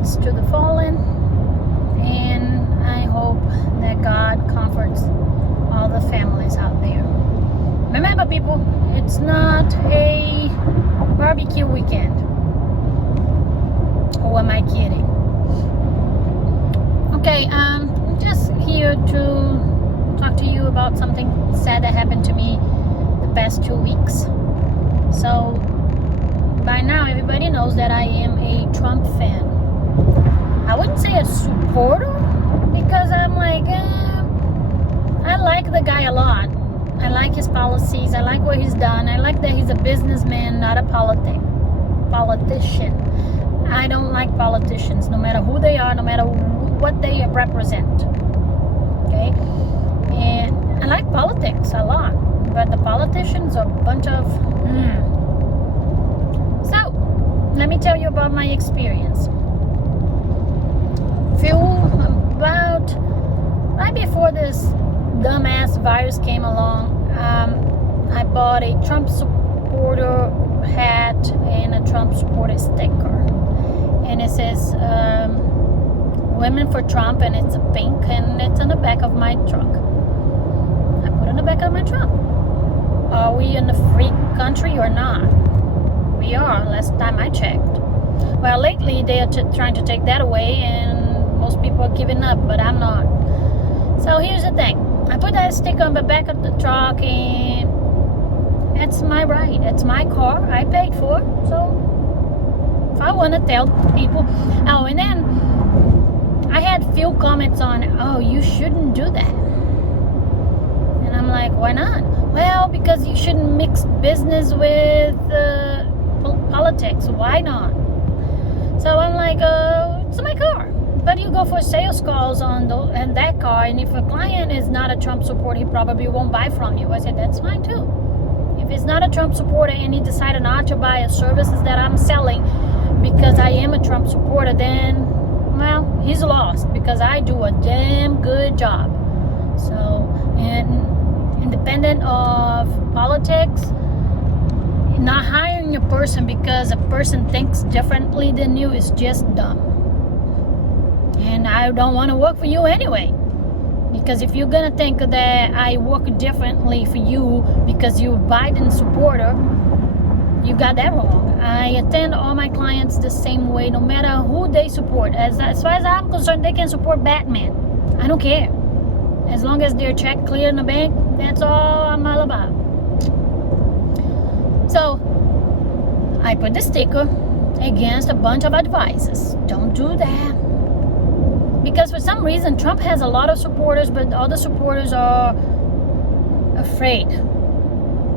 respects to the fallen, and I hope that God comforts all the families out there. Remember, people, it's not a barbecue weekend. Or am I kidding? Okay, I'm just here to talk to you about something sad that happened to me the past 2 weeks. So, by now, everybody knows that I am a Trump fan. I wouldn't say a supporter, because I'm like, I like the guy a lot. I like his policies. I like what he's done. I like that he's a businessman, not a politician. I don't like politicians, no matter who they are, no matter what they represent. Okay? And I like politics a lot, but the politicians are a bunch of... So, let me tell you about my experience. About right before this dumbass virus came along, I bought a Trump supporter hat and a Trump supporter sticker, and it says Women for Trump, and it's a pink, and it's on the back of my truck. I put it on the back of my truck. Are we in a free country or not? We are, last time I checked. Well, lately they are trying to take that away, and most people are giving up, but I'm not. So here's the thing. I put that sticker on the back of the truck, and it's my right. It's my car. I paid for it. So if I want to tell people. Oh, and then I had few comments on, oh, you shouldn't do that. And I'm like, why not? Well, because you shouldn't mix business with politics. Why not? So I'm like, it's my car. But you go for sales calls on that car, and if a client is not a Trump supporter, he probably won't buy from you. I said, that's fine too. If it's not a Trump supporter and he decided not to buy a services that I'm selling because I am a Trump supporter, then, well, he's lost, because I do a damn good job. So, and independent of politics, not hiring a person because a person thinks differently than you is just dumb. And I don't want to work for you anyway. Because if you're going to think that I work differently for you because you're a Biden supporter, you got that wrong. I attend all my clients the same way, no matter who they support. As far as I'm concerned, they can support Batman. I don't care. As long as their check clear in the bank, that's all I'm all about. So, I put the sticker against a bunch of advices. Don't do that. Because for some reason, Trump has a lot of supporters, but all the supporters are afraid.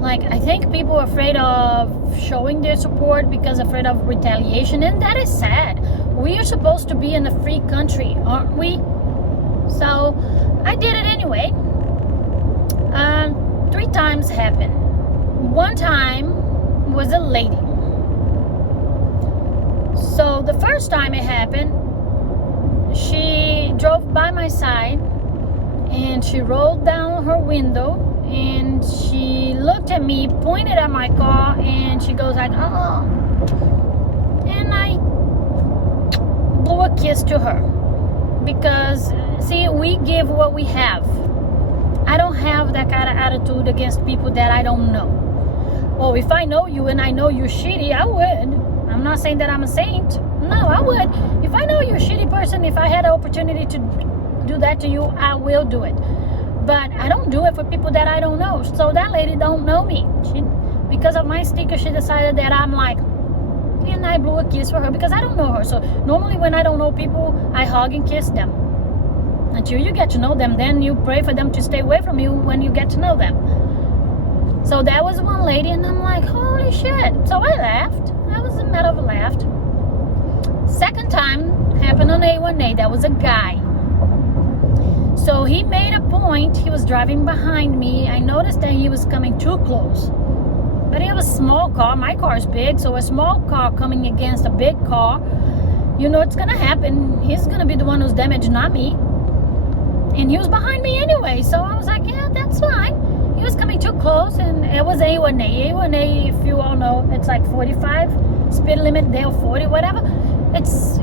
Like, I think people are afraid of showing their support because afraid of retaliation, and that is sad. We are supposed to be in a free country, aren't we? So, I did it anyway. 3 times happened. One time was a lady. So, the first time it happened, she drove by my side, and she rolled down her window, and she looked at me, pointed at my car, and she goes like, oh. And I blew a kiss to her. Because, see, we give what we have. I don't have that kind of attitude against people that I don't know. Well, if I know you and I know you're shitty, I would. I'm not saying that I'm a saint. No, I would. If I know you're a shitty person, if I had an opportunity to do that to you, I will do it. But I don't do it for people that I don't know. So that lady don't know me. Because of my sticker, she decided that I'm like, and I blew a kiss for her because I don't know her. So normally when I don't know people, I hug and kiss them. Until you get to know them, then you pray for them to stay away from you when you get to know them. So that was one lady, and I'm like, holy shit. So I laughed. That was a matter of a laugh. Second time happened on A1A. That was a guy. So he made a point. He was driving behind me. I noticed that he was coming too close. But he had a small car. My car is big, so a small car coming against a big car, you know it's gonna happen. He's gonna be the one who's damaged, not me. And he was behind me anyway, so I was like, yeah, that's fine. He was coming too close, and it was A1A. A1A, if you all know, it's like 45 speed limit, there 40, whatever.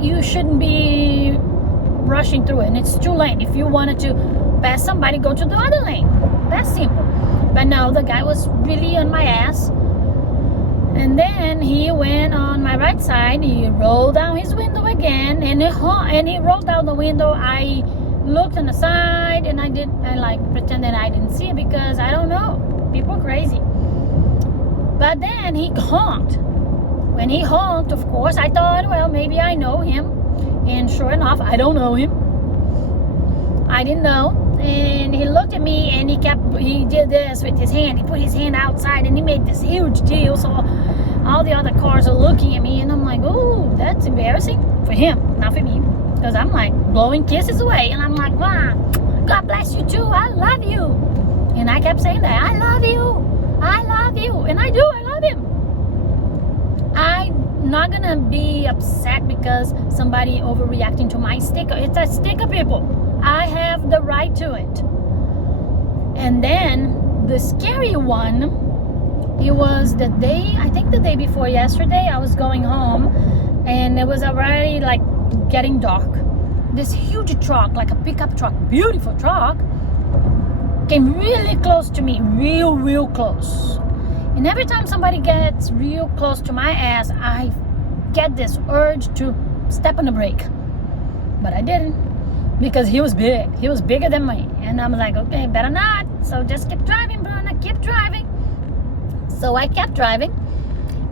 you shouldn't be rushing through it, and it's 2 lane. If you wanted to pass somebody, go to the other lane. That's simple. But no, the guy was really on my ass. And then he went on my right side. He rolled down his window again, and he rolled down the window. I looked on the side, and I like pretended I didn't see it because I don't know. People are crazy. But then he honked. When he honked, of course, I thought, well, maybe I know him. And sure enough, I don't know him. I didn't know. And he looked at me, and he did this with his hand. He put his hand outside, and he made this huge deal. So all the other cars are looking at me, and I'm like, oh, that's embarrassing for him, not for me. Because I'm like blowing kisses away, and I'm like, wow, God bless you too. I love you. And I kept saying that, I love you. I love you. And I do. I love him. I'm not going to be upset because somebody overreacting to my sticker. It's a sticker, people. I have the right to it. And then the scary one, it was the day before yesterday. I was going home, and it was already like getting dark. This huge truck, like a pickup truck, beautiful truck, came really close to me, real close. And every time somebody gets real close to my ass, I get this urge to step on the brake. But I didn't, because he was big. He was bigger than me. And I'm like, okay, better not. So just keep driving, Bruna, keep driving. So I kept driving,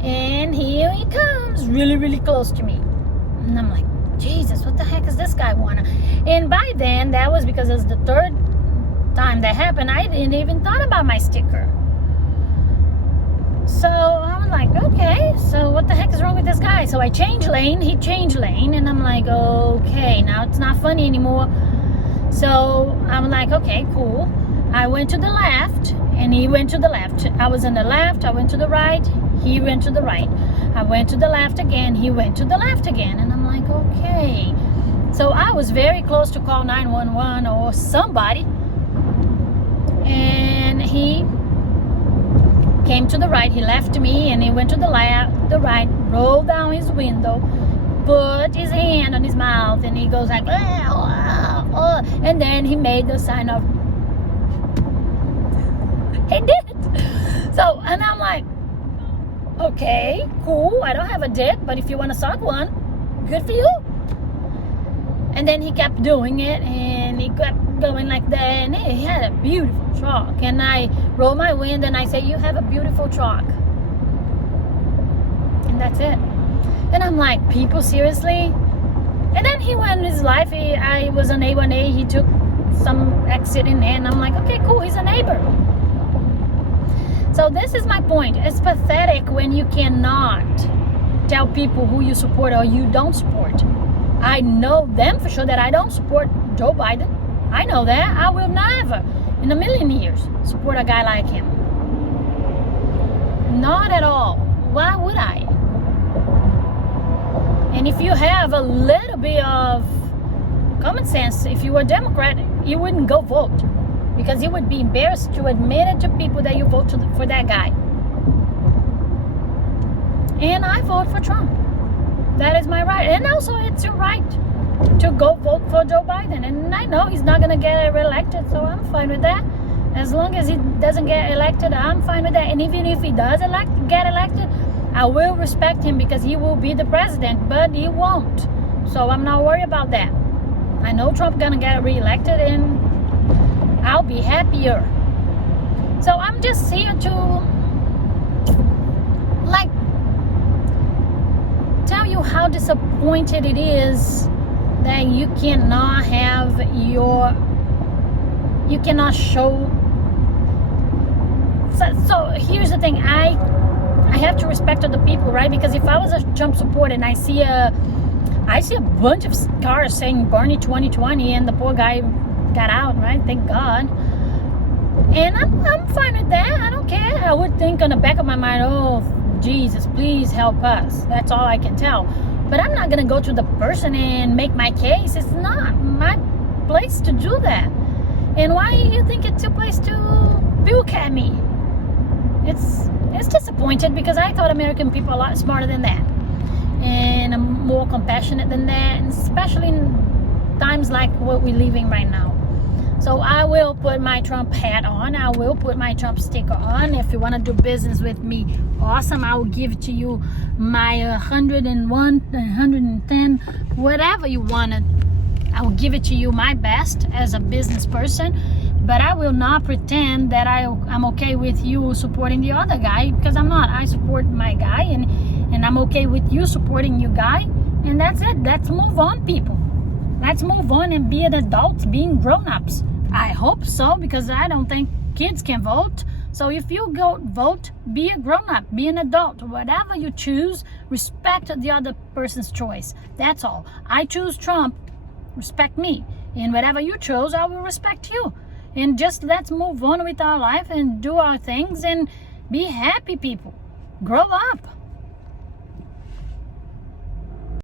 and here he comes, really close to me. And I'm like, Jesus, what the heck is this guy wanna? And by then, that was because it was the 3rd time that happened. I didn't even thought about my sticker. So I was like, okay, so what the heck is wrong with this guy? So I changed lane, he changed lane, and I'm like, okay, now it's not funny anymore. So I'm like, okay, cool. I went to the left, and he went to the left. I was on the left, I went to the right, he went to the right. I went to the left again, he went to the left again, and I'm like, okay. So I was very close to call 911 or somebody, and he came to the right. He left me, and he went to the right, rolled down his window, put his hand on his mouth, and he goes like, and then he made the sign of, he did. So, and I'm like, okay, cool, I don't have a dick, but if you want to suck one, good for you. And then he kept doing it, and he kept going like that, and he had a beautiful truck. And I roll my window, and I say, you have a beautiful truck. And that's it. And I'm like, people, seriously? And then he went his life. I was an A1A. He took some exit in there, and I'm like, okay, cool, he's a neighbor. So this is my point. It's pathetic when you cannot tell people who you support or you don't support. I know them for sure that I don't support Joe Biden. I know that. I will never in a million years support a guy like him. Not at all. Why would I? And if you have a little bit of common sense, if you were a Democrat, you wouldn't go vote, because you would be embarrassed to admit it to people that you vote for that guy. And I vote for Trump. That is my right. And also, it's your right to go vote for Joe Biden. And I know he's not going to get reelected, so I'm fine with that. As long as he doesn't get elected, I'm fine with that. And even if he does get elected, I will respect him, because he will be the president, but he won't. So I'm not worried about that. I know Trump's going to get reelected, and I'll be happier. So I'm just here to, like, tell you how disappointed it is that you cannot show. So here's the thing, I have to respect other people, right? Because if I was a Trump supporter and I see a bunch of cars saying Bernie 2020, and the poor guy got out, right? Thank God. And I'm fine with that. I don't care. I would think on the back of my mind, oh, Jesus, please help us. That's all I can tell. But I'm not going to go to the person and make my case. It's not my place to do that. And why do you think it's your place to look at me? It's disappointed, because I thought American people are a lot smarter than that. And and I'm more compassionate than that, and especially in times like what we're living right now. So I will put my Trump hat on. I will put my Trump sticker on. If you want to do business with me, awesome. I will give to you my 101, 110, whatever you want. I will give it to you my best as a business person. But I will not pretend that I'm okay with you supporting the other guy, because I'm not. I support my guy, and I'm okay with you supporting your guy. And that's it. Let's move on, people. Let's move on and be an adults, being grown-ups. I hope so, because I don't think kids can vote. So if you go vote, be a grown-up, be an adult. Whatever you choose, respect the other person's choice. That's all. I choose Trump, respect me. And whatever you chose, I will respect you. And just let's move on with our life and do our things and be happy, people. Grow up.